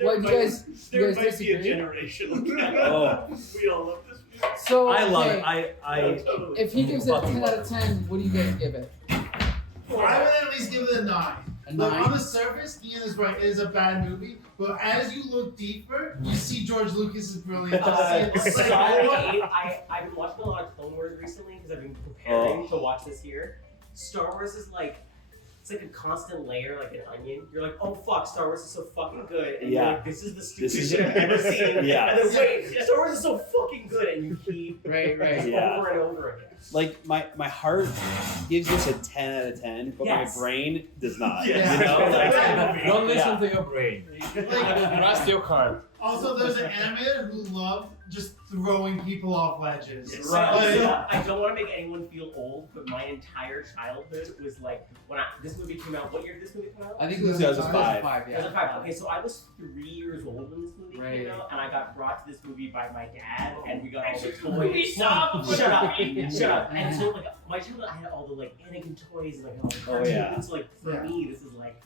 What, you guys There might be a disagree? generational gap. Oh. We all love this movie. So I love it. okay, I Totally. if he gives it a 10 out of 10, what do you guys give it? I would at least give it a 9. A Like 9? on the surface, Ian is right. It is a bad movie, but as you look deeper, you see George Lucas's brilliance. It's like, I've been watching a lot of Clone Wars recently because I've been preparing to watch this here. Star Wars is like, it's like a constant layer, like an onion. You're like, oh fuck, Star Wars is so fucking good, and you're like, this is the stupidest shit I've ever seen. Yeah. And then wait, Star Wars is so fucking good, and you keep Right. Yeah. over and over again. like my heart gives this a 10 out of 10, but Yes. my brain does not. Yes. You know? Yeah. Don't listen to your brain. Trust your heart. also, there's an animator who loved just throwing people off ledges. Yes. Like, I don't want to make anyone feel old, but my entire childhood was like when this movie came out. What year did this movie come out? I think it was 2005. 2005, yeah. 2005. Okay, so I was 3 years old when this movie Right. came out, and I got brought to this movie by my dad, and we got all the We toys. saw Shut up! Shut up! And so like my childhood, I had all the like Anakin toys and like all the Oh, cartoons. yeah. So like for me, this is like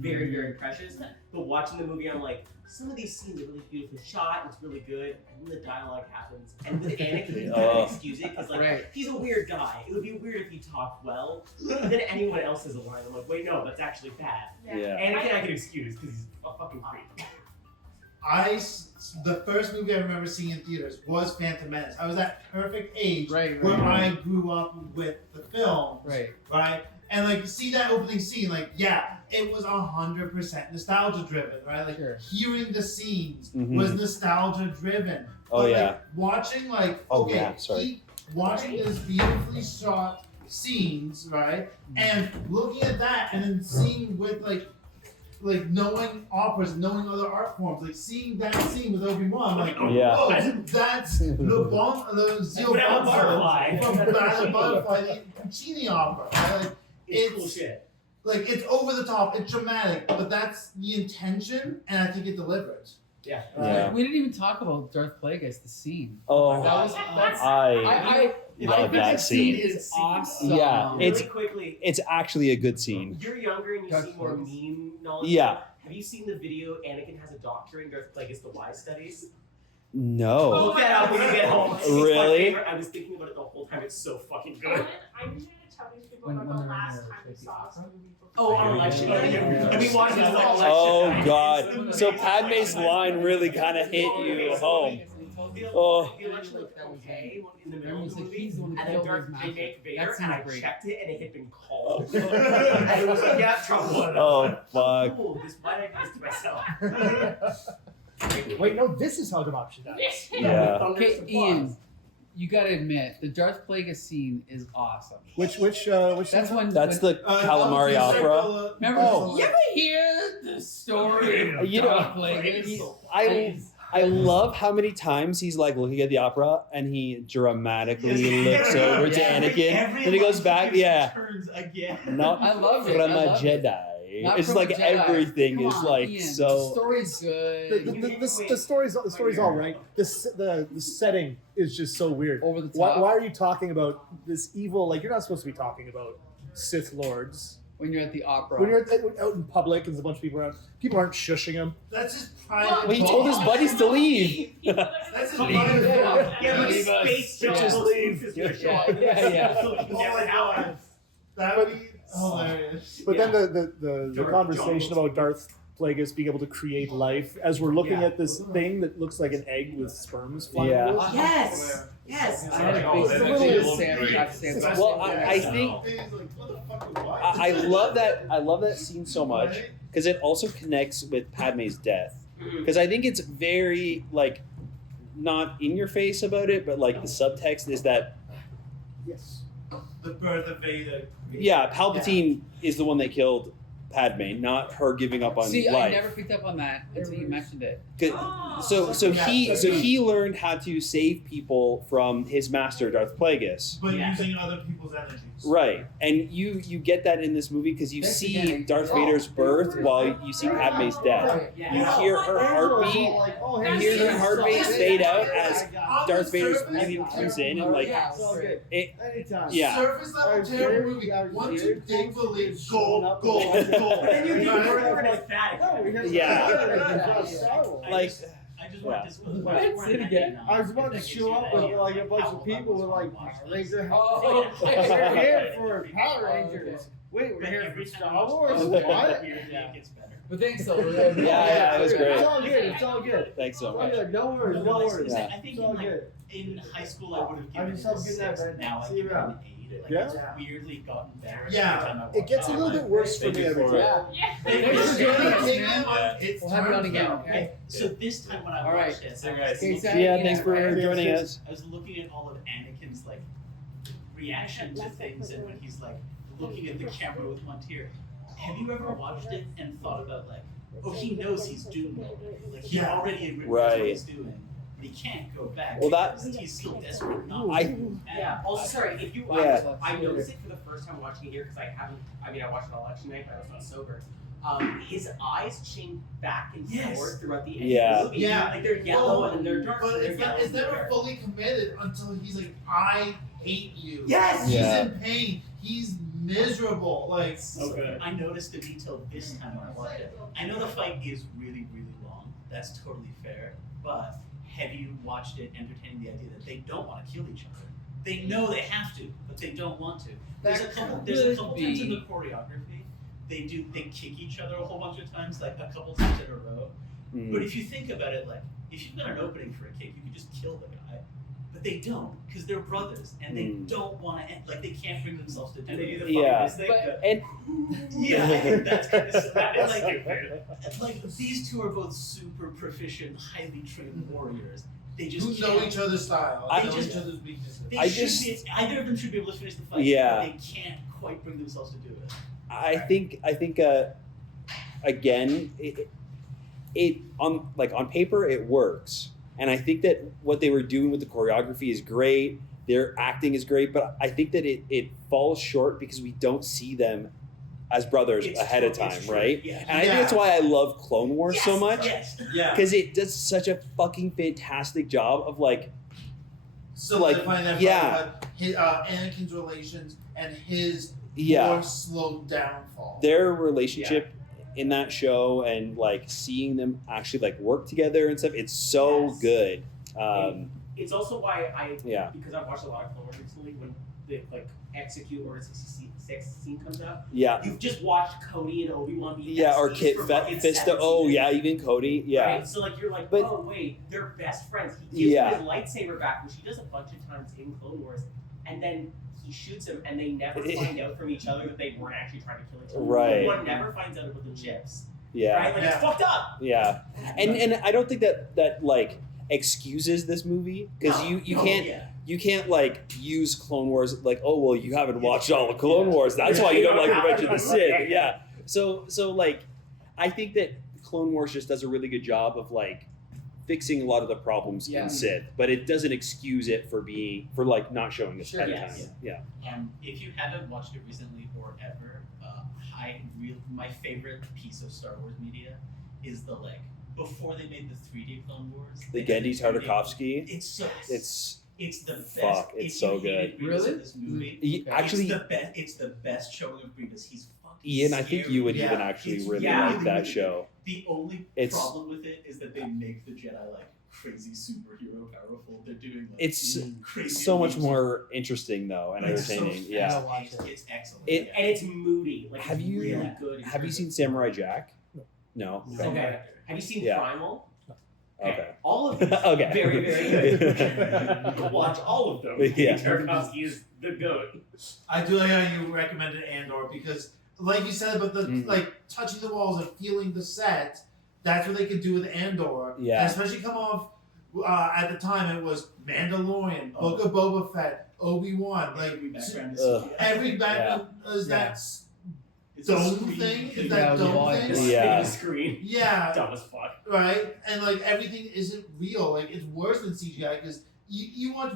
very very precious. But watching the movie, I'm like, some of these scenes are really beautifully shot. And it's really good, and then the dialogue happens, and with Anakin, you Oh. can excuse it because like Right. he's a weird guy. It would be weird if he talked well. But then anyone else has a line. I'm like, wait, no, that's actually bad. Yeah. Anakin, I can excuse because he's a fucking creep. the first movie I remember seeing in theaters was Phantom Menace. I was at perfect age Right. where I grew up with the films, Right. right? And like see that opening scene, like yeah, it was 100% nostalgia driven, right? Like Sure. hearing the scenes Mhm. was nostalgia driven. Oh, But, yeah. like, watching like Oh, okay, yeah, sorry. watching this beautifully shot scenes, right? And looking at that and then seeing with like knowing operas, knowing other art forms, like seeing that scene with Obi-Wan, like, Yeah. oh, that's the Zio Battle Butterfly. from Battle Butterfly, the Puccini opera. Right? Like, It's cool shit. like it's over the top, it's dramatic, but that's the intention, and I think it delivers. Yeah. Yeah. We didn't even talk about Darth Plagueis, the scene. Oh, That was that's I I love think that scene scene. is awesome. Yeah, Really it's- quickly, It's actually a good scene. you're younger and you Darth see more Plagueis. meme knowledge. Yeah. Have you seen the video Anakin has a doctorate Darth Plagueis the Wise Studies? No. Look that up when you get home. It's my Really? favorite. I was thinking about it the whole time. It's so fucking good. I usually tell these people When- about when the they're in last the time we shaky saw opera? this movie. Oh, on election night. Yeah. We watched it on election Oh night. God. So Padme's line really kind of hit you home. Oh. The election looked okay in the middle Remember, of the he's like, movie, he's the one and that then killed Darth his they master. make Vader, That and I seems great. checked it, and it had been called. And it was like, yeah, Trump won. Oh fuck. Cool. Why did I do this to myself? Wait, no, this is how democracy dies. Yeah. Okay, Ian, you gotta admit the Darth Plagueis scene is awesome. Which That's when That's when, the calamari opera. remember. Oh. You ever hear the story of You know, Darth Plagueis? I love how many times he's like looking at the opera and he dramatically looks over to Yeah. Anakin and he goes back. Yeah. Turns again. Not I love it. from I a love it. Jedi. Not It's from a like Jedi. everything Come is on, like Ian, the so. story's good. the story's all right. The setting is just so weird. Over the Why top. are you talking about this evil? Like you're not supposed to be talking about Sith lords When you're at the opera. when you're out in public and there's a bunch of people around. People aren't shushing him. That's his private. Well, he told his buddies to leave. That's his Leave. private. Yeah. Yeah, but Leave us. space Just Jones leave. is gonna show Yeah, up. yeah. So it Oh never my happened. god. That would be hilarious. But Yeah. then the George conversation Jones. about Darth Plagueis being able to create life as we're looking Yeah. at this thing that looks like an egg with sperms flying. Yeah. out of it. Yes. Yes. I had a Oh, big that's actually actually Sam great. got to say about Well, it. I think He's like, what the fuck was what? I love that. I love that scene so much because it also connects with Padme's death. Because I think it's very like not in your face about it, but like the subtext is that Yes. The birth of Vader. yeah, Palpatine is the one that killed Padme, not her giving up on See, I life. never picked up on that until you mentioned it. 'Cause- So he learned how to save people from his master Darth Plagueis. But Yeah. using other people's energies. Right, and you get that in this movie because you That's see beginning. Darth Vader's birth while you see Padme's death. Yeah. You hear her heartbeat. You hear her heartbeat fade out as Darth Vader's breathing comes in and like Yeah. it. Anytime. Yeah. Surface level I was terrible very- movie. I was Once very you dig the lid, showing go, up go. with cool. And you Right. do word as that. No, we have Yeah. I just want to disclose What? Say it again. I was about to show up with like a bunch of people with like Power Ranger hats. Oh, We're here for Power Oh, Rangers. Wait, we're But here every for time I Star watch Wars? it, What? weirdly, it gets better. but thanks though. Yeah, it was great. It's all good. It's all good. Thanks so It's all much. good. No worries. No, No well, worries. Yeah. I think It's in, all like, good. in high school I would have given I'm it just a so good at 6. that. Now I See give you it around. an 8. Like, Yeah? it's weirdly gotten better. Yeah. every time I watch It gets a little bit worse for Thank me you every for it. time. Yeah. Thanks Thanks for joining us, Take man. it on its We'll have you on terms again, now. okay? So this time when I All right. watched it, So I guys, was looking- Yeah, thanks for Yeah. joining us. I was looking at all of Anakin's like reaction to things, and when he's like looking at the camera with one tear. Have you ever watched it and thought about like, oh, he knows he's doomed already. Like he Yeah. already agreed Right. what he's doing, but he can't go back. Well, that- because he's so desperate not to. I- And Yeah. Also, sorry if you. Yeah. I noticed it for the first time watching it here because I haven't. I mean, I watched it on election night, but I was not sober. His eyes change back and Yes. forth throughout the end Yeah. of the movie. Yeah. Like they're yellow and then they're dark. But and they're it's, yellow not, it's and they're never dark. fully committed until he's like, I hate you. Yes. He's Yeah. in pain. He's miserable. Like, Okay. I noticed the detail this time when I watched it. I know the fight is really, really long. That's totally fair. But have you watched it entertaining the idea that they don't want to kill each other? They know they have to, but they don't want to. There's a That couple could times in be- the choreography they kick each other a whole bunch of times, like a couple times in a row. But Mm. if you think about it, like if you've got an opening for a kick, you could just kill the guy. But they don't, because they're brothers and they Mm. don't want to end. Like they can't bring themselves to do And they do it. the fucking Yeah. this thing. But- And Yeah, I think that's kind of silly. That's like, stupid. like these two are both super proficient, highly trained warriors. They just who know can't- each other's style, I know just- each other's weaknesses. They I should just- be, either of them should be able to finish the fight. Yeah. But they can't quite bring themselves to do it. I think again it on paper it works, and I think that what they were doing with the choreography is great. Their acting is great, but I think that it falls short because we don't see them as brothers It's ahead of true, time, it's true. right? Yeah. And I think that's why I love Clone Wars so Yes, much, Yes. Yeah. because it does such a fucking fantastic job of like Solidifying that yeah. his, Anakin's relations and his yeah more slow downfall. their relationship in that show, and like seeing them actually like work together and stuff. It's so Yes. good. It's also why I Yeah. because I've watched a lot of Clone Wars recently. When the like execute Order 66 scene comes up, Yeah. you've just watched Cody and Obi-Wan be Yeah, or besties Kit for fucking Fisto. 7 Oh, seasons. yeah, even Cody. Yeah. Right? So like you're like, But- oh wait, they're best friends. He gives Yeah. him his lightsaber back, which he does a bunch of times in Clone Wars, and then he shoots him, and they never find out from each other that they weren't actually trying to kill each other. Right. One never finds out about the chips. Yeah. Right? Like it's Yeah. fucked up. Yeah. And I don't think that like excuses this movie, because you can't like use Clone Wars like, oh well, you haven't watched all the Clone Wars, that's why you don't like Revenge of the Sith. Yeah. So like I think that Clone Wars just does a really good job of like fixing a lot of the problems Yeah. in Sith, but it doesn't excuse it for like not showing us Sure, at the yes. time. Yeah. If you haven't watched it recently or ever, my favorite piece of Star Wars media is the like before they made the 3D Clone Wars. The they had Gendy 3D Tartakovsky. It's so It's the best. fuck, it's If so you hated good. Grievous in Really? This movie. he, actually it's the best. It's the best showing of Grievous. He's fucking Ian, I think you would Yeah. even actually It's really yeah. like that show. The only It's- problem with it is that they make the Jedi like crazy superhero powerful. They're doing like It's crazy so much moves. more interesting though and It's so entertaining. fast. Yeah. It's excellent. It- yeah. And it's moody. Like Have it's you- really good. in Have you terms seen of- Samurai Jack? No. Okay. Have you seen Yeah. Primal? Okay. All of these Okay. very, very good. Watch all of them. Yeah. Tarkovsky is the goat. I do like how you recommended Andor because, like you said about the Mhm. like touching the walls and feeling the set, that's what they could do with Andor. Yeah. And especially come off at the time it was Mandalorian, Oh. Book of Boba Fett, Obi-Wan, like Every background is Ugh. every background is Yeah. that it's a dome screen thing? Is thing. that Yeah, dome why- thing? Yeah. The screen. Yeah, Dumb as fuck. right. And like everything isn't real. Like it's worse than CGI because you watch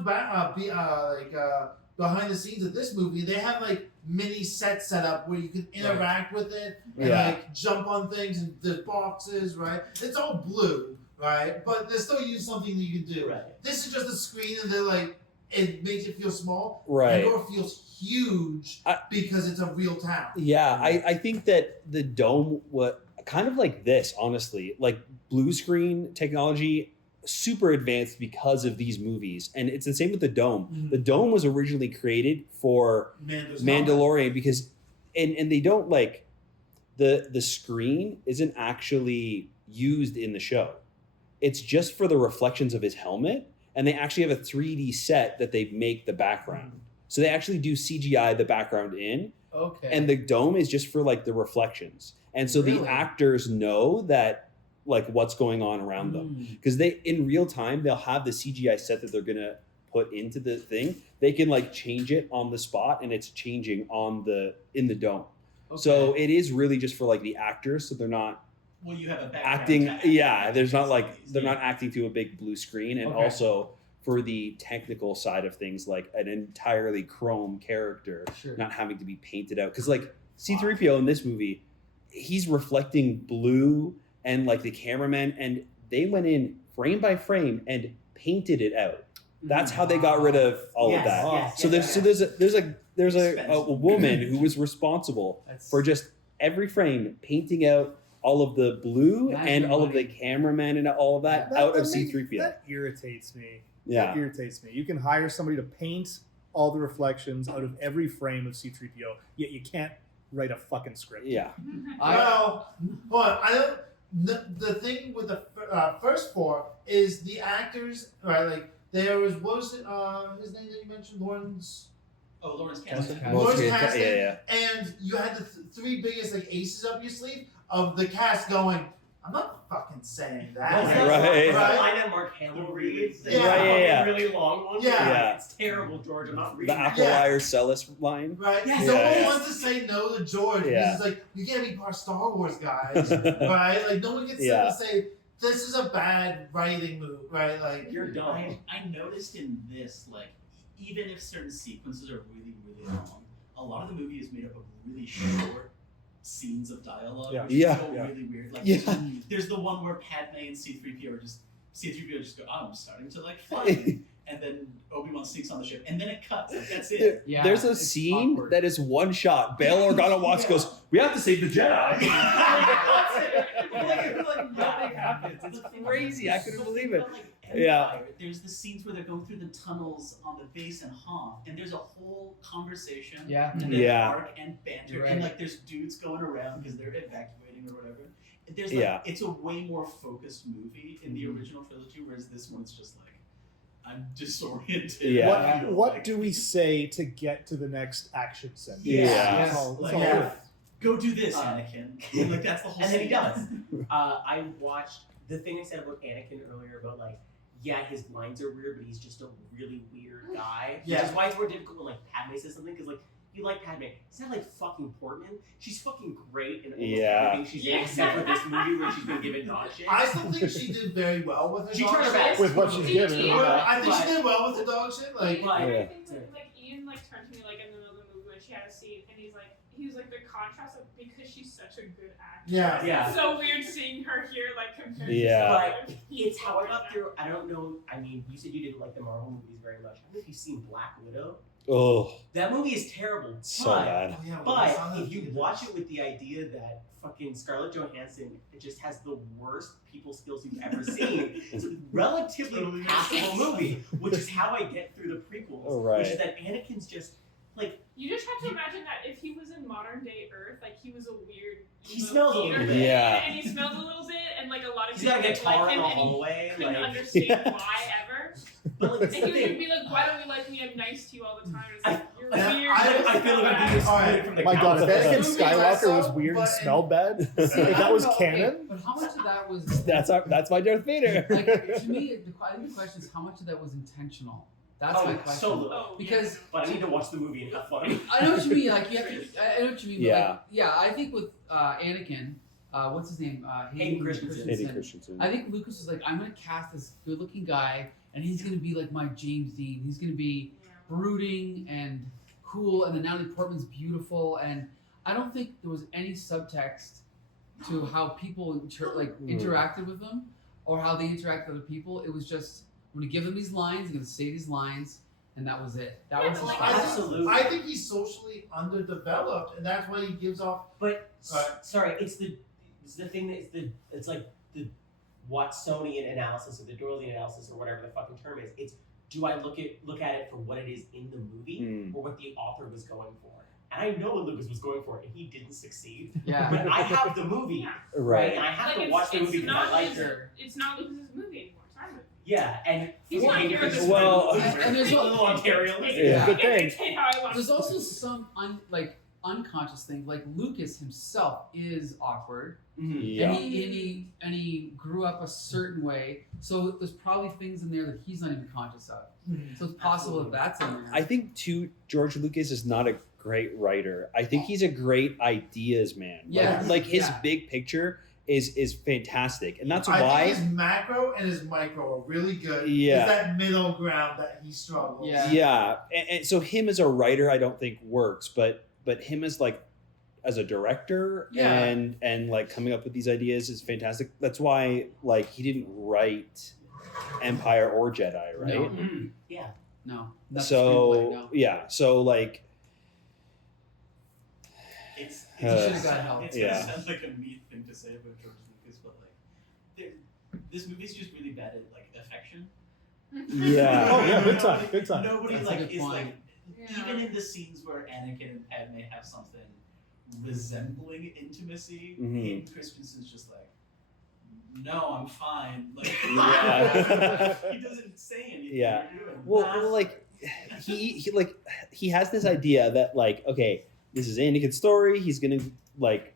behind the scenes of this movie, they have like mini sets set up where you can interact with it and Yeah. like jump on things and the boxes, right? It's all blue, right? But they still use something that you can do. Right. This is just a screen and they're like it makes it feel small. Right. Andor feels huge because it's a real town. Yeah, I think that the dome, what kind of like this, honestly, like blue screen technology, super advanced because of these movies, and it's the same with the dome. Mhm. The dome was originally created for Mando's Mandalorian because, and they don't like the screen isn't actually used in the show. It's just for the reflections of his helmet, and they actually have a 3D set that they make the background. So they actually do CGI the background in, Okay. and the dome is just for like the reflections. And so the Really? actors know that like what's going on around them Mm. because they in real time they'll have the CGI set that they're gonna put into the thing. They can like change it on the spot, and it's changing in the dome. Okay. So it is really just for like the actors, so they're not Well, you have a background acting. to act Yeah, with there's not these like movies. they're not acting to a big blue screen, and Okay. also for the technical side of things, like an entirely chrome character Sure. not having to be painted out. Because like C-3PO in this movie, he's reflecting blue, and like the cameraman, and they went in frame by frame and painted it out. That's how they got rid of all of that. So there's a Expensive. woman who was responsible That's- for just every frame painting out all of the blue Imagine and all of the money. cameraman and all of that out of C-3PO. That irritates me. Yeah. That irritates me. You can hire somebody to paint all the reflections out of every frame of C-3PO, yet you can't write a fucking script. Yeah. Well, but I don't. The thing with the first four is the actors, right? Like there was what was it, his name that you mentioned, Lawrence. Oh, Lawrence Kasdan. Lawrence Yeah, Kasdan, yeah. and you had the three biggest like aces up your sleeve of the cast going. I'm not fucking saying that. Right. The Right. line that Mark Hamill reads. Yeah. Right, yeah. Really long one. Yeah. Yeah. It's terrible, George. I'm not The reading that. Aquiliar Celis line. Right? Yes. No one Yeah. wants to say no to George Yeah. because it's like, you can't be part Star Wars, guys. Right? Like, no one gets Yeah. to say, this is a bad writing move, right? Like, You're dumb. I noticed in this, like, even if certain sequences are really, really long, a lot of the movie is made up of really short scenes of dialogue, Yeah. which is Yeah. so Yeah. really weird. Like, Yeah. there's the one where Padme and C-3PO are just, C-3PO just go, oh, I'm starting to like fly. And then Obi-Wan sneaks on the ship, and then it cuts. Like, that's it. Yeah, There's a it's scene awkward. that is one shot. Bail Organa walks, goes, "We have to save the Jedi." Nothing happens. It's crazy. I couldn't believe it. Like, Yeah. Empire, there's the scenes where they're going through the tunnels on the base and Hoth, and there's a whole conversation. Yeah. And then Yeah. arc and banter, You're and right. like there's dudes going around because they're evacuating or whatever. There's Yeah. it's a way more focused movie in the Mhm. original trilogy, whereas this one's just like I'm disoriented. Yeah. What do we say to get to the next action set? Yeah. That's all- that's Like, all yeah. good. Go do this, Anakin. And, like that's the whole. And then he scene. does. I watched the thing I said about Anakin earlier about like, yeah, his lines are weird, but he's just a really weird guy. Yeah. Which is why it's more difficult when like Padme says something because like you like Padme. Is that like fucking Portman? She's fucking great in almost Yeah. everything she's in except for this movie where she's been given dog shit. I still think she did very well with her She dog turned her shit. back. With what she's given. Well, I think But- she did well with the dog shit. Like, But- Everything that, like Ian like turned to me like in another movie when she had a scene and he was like the contrast of because she's such a good actress. Yeah. Yeah. It's so weird seeing her here like compared Yeah. to But some it's how I got through. I don't know. I mean, you said you didn't like the Marvel movies very much. I don't know if you've seen Black Widow. Oh, That movie is terrible. so but bad. Oh, yeah, well, I saw But that if you too. watch it with the idea that fucking Scarlett Johansson just has the worst people skills you've ever seen, it's a relatively Totally makes passable sense. movie, which is how I get through the prequels. Oh, right. Which is that Anakin's just like You just have to imagine that if he was in modern day Earth, like he was a weird. He emo smells a theater little bit. kid, Yeah. And he smells a little bit, and like a lot of he's got a people guitar like in him, the and he hallway. couldn't Like, understand why ever. but like, And that's he the would thing. be like, "Why don't you like me? I'm nice to you all the time." It's I- like you're I- weird. I feel like I'm being All right. excluded from the My God, if council. Anakin This movie I Skywalker saw, was weird and but- smelled bad, See, if I that don't was know, okay, canon, but how much of that was That's my Darth Vader. like to me? I think the question is how much of that was intentional. That's my question. so little. Oh, Because But I need to watch the movie and have fun. I know what you mean. Like you have to. I know what you mean. But Yeah. like, yeah. I think with Anakin, what's his name? Hayden Christensen. Eddie Christensen. I think Lucas was like, I'm gonna cast this good-looking guy, and he's gonna be like my James Dean. He's gonna be brooding and cool, and then Natalie Portman's beautiful, and I don't think there was any subtext to how people interacted with them or how they interact with other people. It was just I'm gonna give them these lines. I'm gonna say these lines, and that was it. That Yeah, was but his like, style. Absolutely. I think he's socially underdeveloped, and that's why he gives off. But Right. sorry, it's the thing that it's like the Watsonian analysis or the Doylean analysis or whatever the fucking term is. It's do I look at it for what it is in the movie or what the author was going for? And I know what Lucas was going for, and he didn't succeed. Yeah. But I have the movie, Yeah. right? And Right. I have Like, to watch the movie it's because I not like his, it. it's not Lucas's movie anymore. It's our movie. Yeah, and He's not here this Well, week. and there's a a- little Ontario. Yeah. Good I can things. dictate how I watch There's the also movie. some unconscious thing. Like Lucas himself is awkward, Yeah. and he grew up a certain way. So there's probably things in there that he's not even conscious of. So it's possible that that's in there. I think too, George Lucas is not a great writer. I think he's a great ideas man. Yeah. Like his Yeah. big picture is fantastic, and that's I why. think his macro and his micro are really good. Yeah. It's that middle ground that he struggles. Yeah. Yeah, and so him as a writer, I don't think works, but him as like as a director Yeah. and like coming up with these ideas is fantastic. That's why like he didn't write Empire or Jedi, right? No. Yeah. No. That's So screenplay, no. yeah, so like It's He should've just- got help. It's Yeah. gonna sound like a mean thing to say about George Lucas, but like, this movie's just really bad at like affection. Yeah. Oh yeah, big time, big time. Nobody That's a like good is point. like Yeah. even in the scenes where Anakin and Padme have something resembling intimacy, Mhm. Hayden Christensen's just like, no, I'm fine. Like, Yeah. he doesn't say anything. Yeah. You're doing. Well, like he has this idea that like, okay, this is Anakin's story. He's gonna like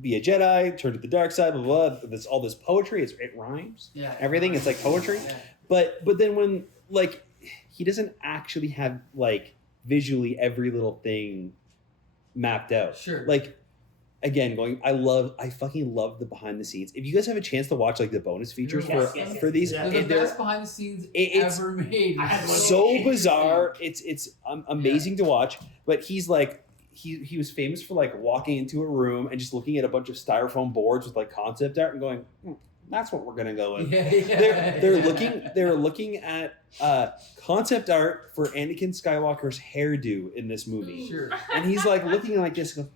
be a Jedi, turn to the dark side, blah blah. Blah. There's all this poetry. It rhymes. Yeah. Everything. It's like poetry. Yeah. But then when like he doesn't actually have like visually every little thing mapped out. Sure. Like again, I fucking love the behind the scenes. If you guys have a chance to watch like the bonus features Yes, for yes, for these, Yeah. They're the they're best behind the scenes it's- ever made. I had one so bizarre. It's amazing to watch. But he's like he was famous for like walking into a room and just looking at a bunch of styrofoam boards with like concept art and going, that's what we're gonna go with. Yeah, yeah. They're looking at concept art for Anakin Skywalker's hairdo in this movie, Sure. and he's like looking like this, goes,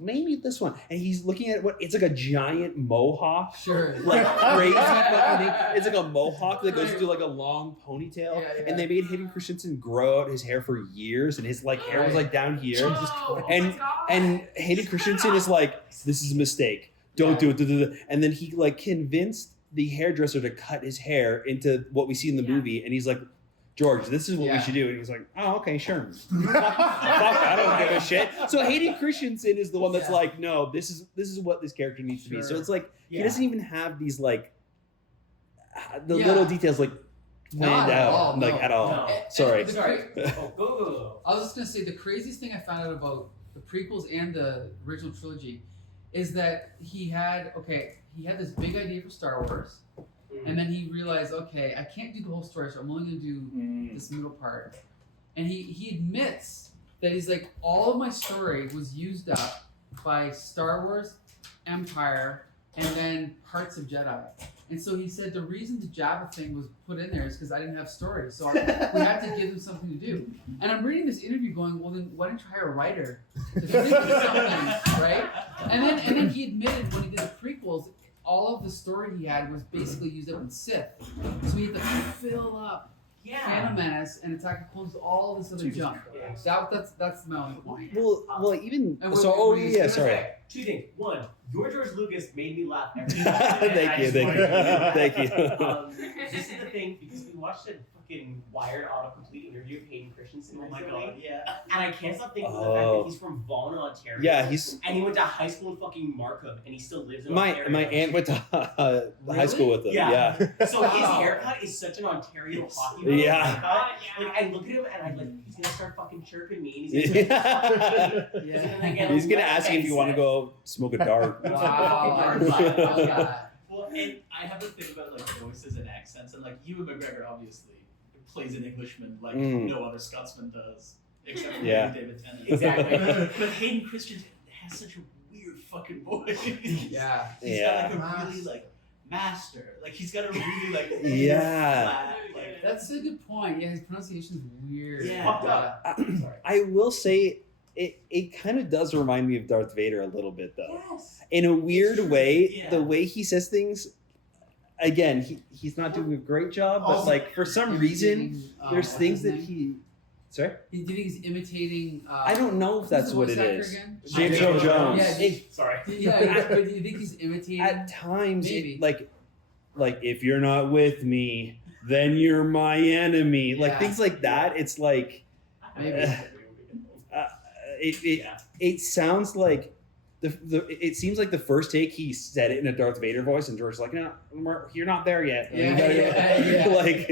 maybe this one, and he's looking at what it's like a giant mohawk, Sure. like crazy fucking thing. It's like a mohawk that goes through like a long ponytail, Yeah, yeah. and they made Hayden Christensen grow out his hair for years, and his like hair was like down here, Whoa, oh and my God. and Hayden Christensen is like, this is a mistake. Don't do it. duh, duh, duh." And then he like convinced the hairdresser to cut his hair into what we see in the Yeah. movie. And he's like, George, this is what Yeah. we should do. And he was like, oh, okay, sure. Fuck, I don't give a shit. So Hayden Christensen is the one that's Yeah. like, no, this is what this character needs to be. So Sure. it's like he Yeah. doesn't even have these like the Yeah. little details like planned Not at out all, like no. at all. No. Sorry. The Sorry. cra- Oh, go. I was just gonna say the craziest thing I found out about the prequels and the original trilogy is that he had this big idea for Star Wars, and then he realized, okay, I can't do the whole story, so I'm only gonna do this middle part. And he admits that he's like, all of my story was used up by Star Wars, Empire, and then parts of Jedi. And so he said the reason the Jabba thing was put in there is because I didn't have stories, so we had to give him something to do. And I'm reading this interview going, well then why didn't you hire a writer to think of something, right? And then he admitted when he did the prequels, all of the story he had was basically used up in Sith. So he had to fill up Phantom Menace and Attack of Clones, all this other junk. That's my only point. Well, even And so. what- Oh what you yeah, gonna sorry. Okay, two things. One, your George Lucas made me laugh every time. Thank you, thank you. This is the thing, because we watched a fucking Wired autocomplete interview of Hayden Christensen Oh my recently, god, yeah. and I can't stop thinking of the fact Oh. that he's from Vaughan, Ontario. Yeah, he's And he went to high school in fucking Markham, and he still lives in my Ontario. aunt went to high school with him. Yeah. Yeah. So his Wow. haircut is such an Ontario hockey Yeah. haircut. Yeah. Like I look at him and I'm like, he's gonna start fucking chirping me, and he's gonna Yeah. He's gonna ask you if you want to go smoke a dart. Wow, I love that. Well, and I have a thing about like voices and accents, and like Ewan McGregor obviously plays an Englishman like no other Scotsman does, except for Yeah. David Tennant. Exactly. But Hayden Christensen has such a weird fucking voice. Yeah. He's Yeah. got like a really like master. Like he's got a really like Yeah. flat, like That's a good point. Yeah, his pronunciation's weird. Yeah. Fucked up. Sorry. I will say it kind of does remind me of Darth Vader a little bit though. yes. In a weird true. way, Yeah. the way he says things. Again, he's not doing a great job, but Also- like for some reason, there's what's things his that name? he. Sorry, Do you think he's imitating? I don't know if who's that's the what voice it actor is. again? James Earl Jones. Yeah, Sorry. yeah. But do you think he's imitating? At times, Maybe. like if you're not with me, then you're my enemy. Like Yeah. things like that. It's like Maybe. it sounds like it seems like the first take he said it in a Darth Vader voice, and George's like, no, you're not there yet. Yeah, You gotta- yeah. like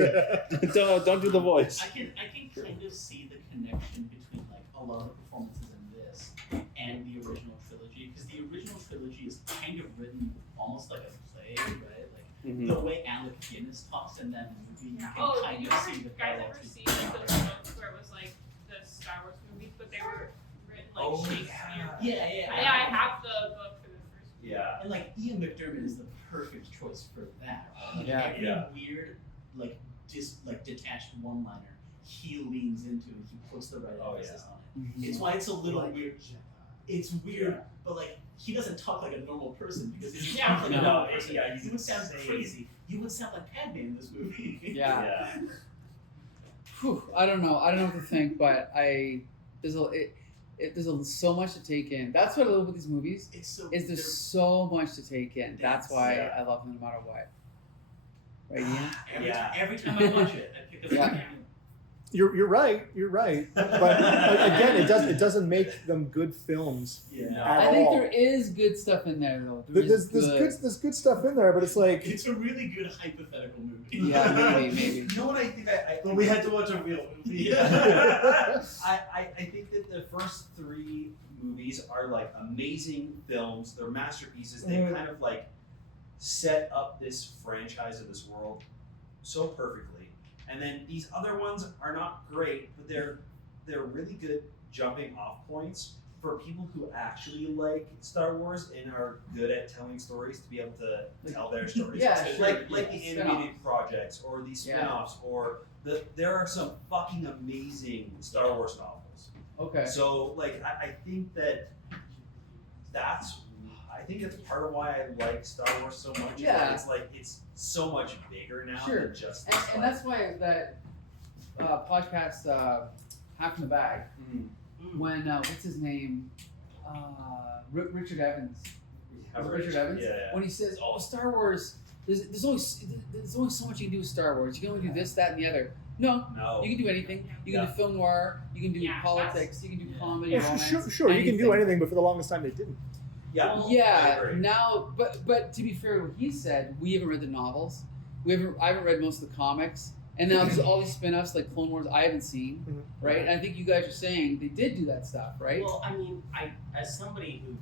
don't do the voice. I can kind of see the connection between like a lot of the performances in this and the original trilogy, because the original trilogy is kind of written almost like a play, right? Like Mhm. the way Alec Guinness talks in that movie, you can Oh, kind you of ever, see the guys parallels ever seen between those them. books where it was like the Star Wars movies, but they were written like Oh, Shakespeare? Yeah, Yeah, I have the book for the first movie. Yeah. And like Ian McDermott is the perfect choice for that. Right? Like Yeah. every Yeah. weird, like detached one-liner, he leans into and he puts the right Oh, emphasis yeah. on it. It's why it's a little weird. It's weird, but like he doesn't talk like a normal person, because if he Yeah. talked like a normal No, person, yeah, he he's would sound insane. crazy. You would sound like Padme in this movie. Yeah. Yeah. Whew, I don't know. I don't know what to think, but there's so much to take in. That's what I love with these movies. It's so. Is they're- there's so much to take in. That's why Yeah. I love them no matter what. Right, Ian? Every time I watch it, I pick up Yeah. the camera. You're right. You're right. But again, it doesn't make them good films. Yeah. No. At I think all. there is good stuff in there though. There There's, is there's good stuff in there, but it's like It's a really good hypothetical movie. Yeah, maybe. You know what I think? But we had to watch a real movie. Yeah. I think that the first three movies are like amazing films. They're masterpieces. They kind of like set up this franchise of this world so perfectly. And then these other ones are not great, but they're really good jumping off points for people who actually like Star Wars and are good at telling stories to be able to tell their stories. Yeah, sure, like yeah, the spin-offs. animated projects or these Yeah. spin-offs or there are some fucking amazing Star Wars novels. Okay. So like I think that's part of why I like Star Wars so much. Yeah. It's like it's so much bigger now Sure. than just And, this, and like- that's why that podcast, Half in the Bag, Mhm. when, what's his name? Richard Evans. Was it Richard Evans? Yeah. When he says, "Oh, Star Wars, there's only so much you can do with Star Wars. You can only do this, that, and the other." No, No. you can do anything. You can Yeah. do film noir. You can do Yeah, politics. You can do comedy, well, romance. sure, you can do anything, but for the longest time they didn't. Yeah. I Yeah. agree. Now, but to be fair, to what he said, we haven't read the novels. I haven't read most of the comics. And now there's all these spin-offs like Clone Wars I haven't seen, Mhm. right? And I think you guys are saying they did do that stuff, right? Well, I mean, as somebody who,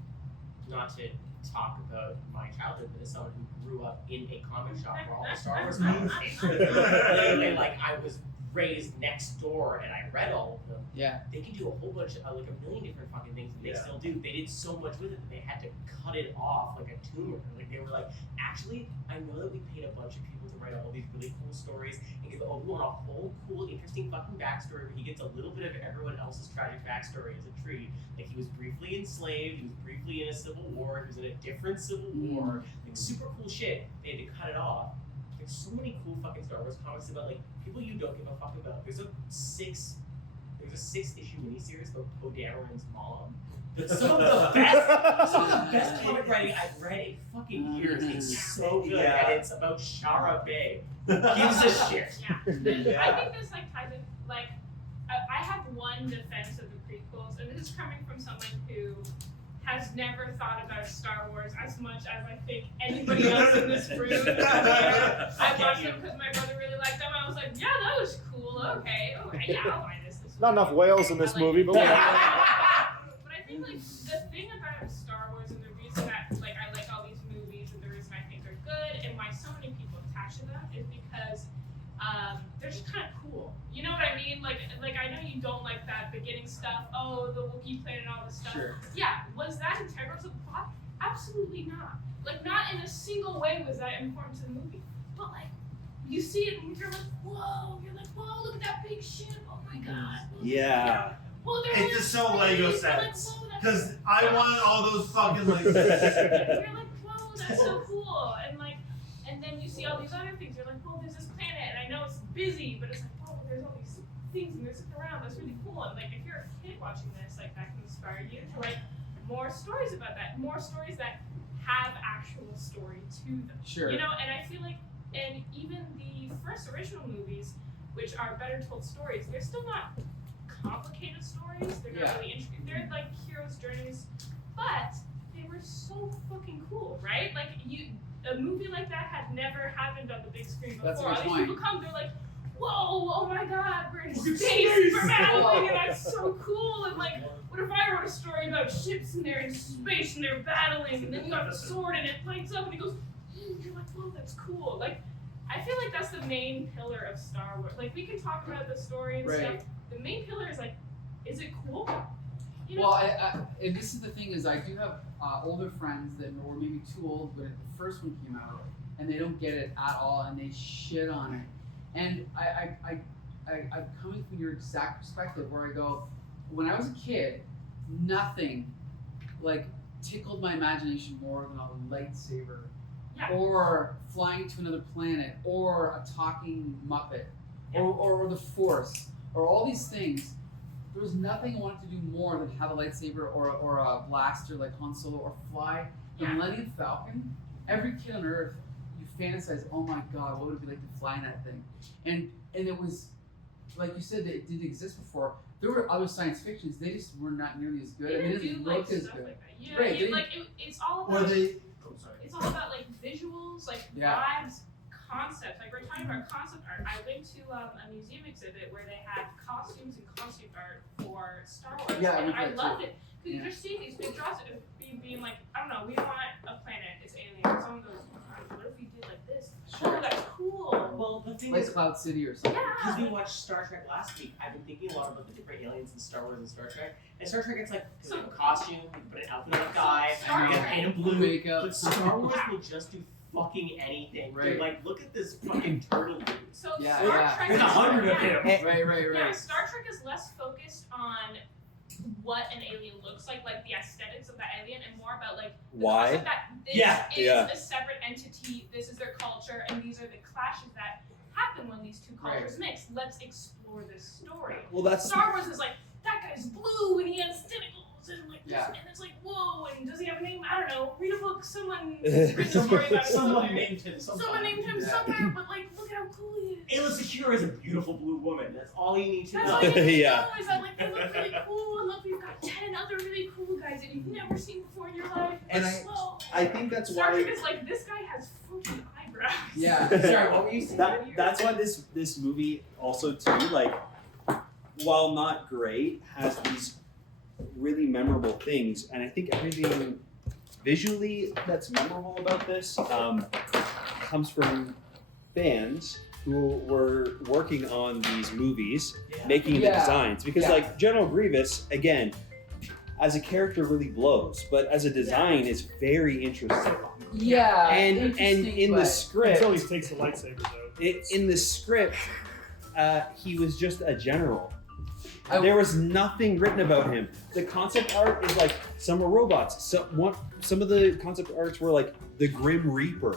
not to talk about my childhood, but as someone who grew up in a comic shop where all the Star Wars comics came from, and like I was raised next door and I read all of them. Yeah. They can do a whole bunch of like a million different fucking things, and they Yeah. still do. They did so much with it that they had to cut it off like a tumor. Like they were like, actually, I know that we paid a bunch of people to write all these really cool stories and give we want a whole cool, interesting fucking backstory where he gets a little bit of everyone else's tragic backstory as a treat. Like he was briefly enslaved, he was briefly in a civil war, he was in a different civil war, like super cool shit. They had to cut it off. There's so many cool fucking Star Wars comics about like people you don't give a fuck about. There's a 6-issue miniseries about Poe Dameron's mom. But some of the best comic writing I've read in fucking years. It's so good, Yeah. and it's about Shara Bay. Gives a shit. Yeah. I think this like ties in. Like, I have one defense of the prequels, and this is coming from someone who has never thought about Star Wars as much as I think anybody else in this room. I watched them because my brother really liked them. I was like, yeah, that was cool. Okay, yeah, I'll buy this. This Not was enough cool. whales in this movie, but whatever. But I think like the thing about Star Wars and the reason that like I like all these movies and the reason I think they're good and why so many people attach to them is because they're just kind of cool. You know what I mean? Like I know you don't like that beginning stuff. Oh, the Wookiee planet and all this stuff. Sure. Yeah, was that integral to the plot? Absolutely not. Like, not in a single way was that important to the movie. But, like, you see it and you're like, whoa. You're like, whoa, look at that big ship. Oh my god. Yeah. Whoa, they're It's just so Lego space. You're like, sets. whoa, that's Because so I cool. want all those fucking Lego You're sets. like, whoa, that's so cool. And, like, and then you see all these other things. You're like, whoa, there's this planet. And I know it's busy, but it's like, whoa, there's all these things and they're sitting around. That's really cool. And, like, if you're a kid watching this, like, that can inspire you to, like, more stories about that. More stories that have actual story to them. Sure. You know, and I feel like, and even the first original movies, which are better told stories, they're still not complicated stories. They're not Yeah. really intricate. They're like heroes' journeys, but they were so fucking cool, right? Like a movie like that had never happened on the big screen before. That's a All good these point. people come, they're like, whoa, oh my god, we're in Look at space, space! we're battling, and that's so cool. And like, what if I wrote a story about ships and they're in space and they're battling, and then you got a sword and it lights up and it goes, you're like, whoa, that's cool. Like, I feel like that's the main pillar of Star Wars. Like, we can talk about the story and Right. stuff. The main pillar is like, is it cool? You know? Well, and this is the thing is I do have older friends that were maybe too old when the first one came out, and they don't get it at all, and they shit on it. And I'm coming from your exact perspective where I go, when I was a kid, nothing like tickled my imagination more than a lightsaber, Yeah. or flying to another planet, or a talking Muppet, Yeah. or the Force, or all these things. There was nothing I wanted to do more than have a lightsaber or a blaster like Han Solo, or fly the Yeah. Millennium Falcon. Every kid on Earth, you fantasize, oh my god, what would it be like to fly in that thing? And it was, like you said, it didn't exist before. There were other science fictions, they just were not nearly as good. They I mean, it didn't didn't do look like as stuff good. like that. Yeah, Right, you- they- like it's all Or about they. Oh, sorry. it's all about like visuals, like Yeah. vibes, concepts. Like we're talking about concept art. I went to a museum exhibit where they had costumes and costume art for Star Wars, Yeah, I and went I there loved too. it because Yeah. you just see these pictures of being like, I don't know, we want a planet, it's alien. Someone goes, what if we did like this? Sure. Oh, that's cool. Well, the thing Like is, Cloud City or something. because Yeah. we watched Star Trek last week, I've been thinking a lot about the different aliens in Star Wars and Star Trek. And Star Trek, it's like, you have a costume, you can put an outfit on a guy, Star you can Trek- paint him Blue blue. makeup. But Star Wars will just do fucking anything. Right. They're like, look at this fucking turtle dude. So Yeah, Star yeah. Trek There's is 100 of yeah. him. Right. Yeah, Star Trek is less focused on what an alien looks like the aesthetics of that alien, and more about like the Why? concept that this Yeah, is yeah. a separate entity, this is their culture, and these are the clashes that happen when these two cultures mix. Let's explore this story. Well, that's Star Wars is like, that guy's blue and he has tentacles and like Yeah. and it's like, whoa, and does he have a name? I don't know. Read a book, someone written a story about it Someone somewhere. named him Someone named him Yeah. somewhere, but like look at how cool he is. Ayla Secure is a beautiful blue woman. That's all you need to That's know. all you need to Yeah. know is that like they look really cool, and look, we've got 10 other really cool guys that you've never seen before in your life. And It's slow. I think that's Star why Trek is like, this guy has funky eyebrows. Yeah. Sorry, what were you saying? that's why this movie also too, like, while not great, has these really memorable things, and I think everything visually that's memorable about this comes from fans who were working on these movies, Yeah. making the Yeah. designs. Because Yeah. like General Grievous, again, as a character really blows, but as a design is very interesting. Yeah. And interesting, in the but- script, Until he takes the lightsaber, though. in the script, he was just a general. I- There was nothing written about him. The concept art is like some are robots. Some of the concept arts were like the Grim Reaper.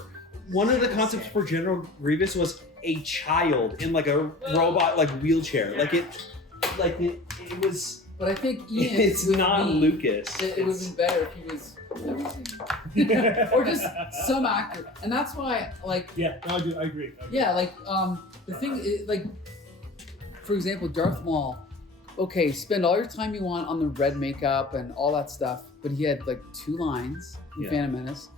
One of the concepts for General Grievous was a child in like a robot like wheelchair. Like it was. But I think Ian It's with not me, Lucas. It would have been better if he was everything. Or just some actor. And that's why, like, Yeah, no, I agree. yeah, like, the thing is, like, for example, Darth Maul, okay, spend all your time you want on the red makeup and all that stuff, but he had, like, 2 lines in Yeah. Phantom Menace,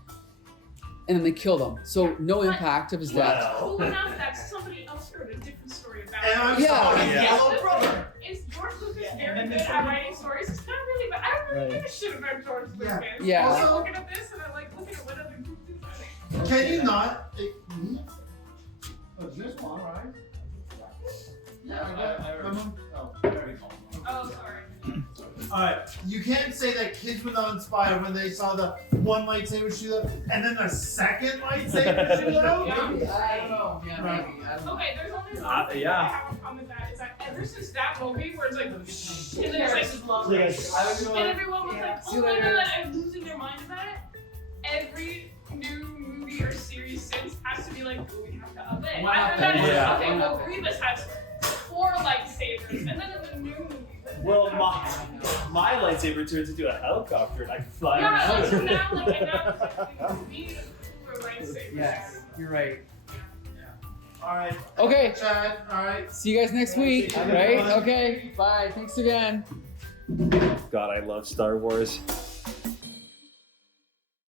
and then they killed him. So, no But impact of his He was death. cool enough that somebody else wrote a different story about And I'm him. Yeah. sorry, Yeah. Yellow Brother. Is George Lucas Yeah, very and good then at writing stories? It's not really, but I don't really Right. give a shit about George Yeah. Lucas. Yeah. I'm like Also- looking at this and I'm like looking at what other movies are. Can you not? Oh, this one, right? Yeah, I got. I my mom- oh. Oh, sorry. Alright, you can't say that kids were not inspired when they saw the one lightsaber shoot up and then the second lightsaber shoot out. Yeah. Maybe, I don't know. Yeah, Right. maybe. I don't know. Okay, there's only one thing yeah. that I have a problem with that is that ever since that movie where it's like, and then it's like, and everyone was like, oh my god, I'm losing their mind about it. Every new movie or series since has to be like, oh, we have to up it. What After that, it's happened? like, okay, Yeah. well, Grievous has 4 lightsabers, and then in the new movie. Well, my lightsaber turns into a helicopter and I can fly Yeah, around. like, so now, like, and now it's like, we need a cooler lightsaber. Yes, you're right. Alright, Okay, Chad, alright. see you guys next week, right? Okay, bye. Thanks again. God, I love Star Wars.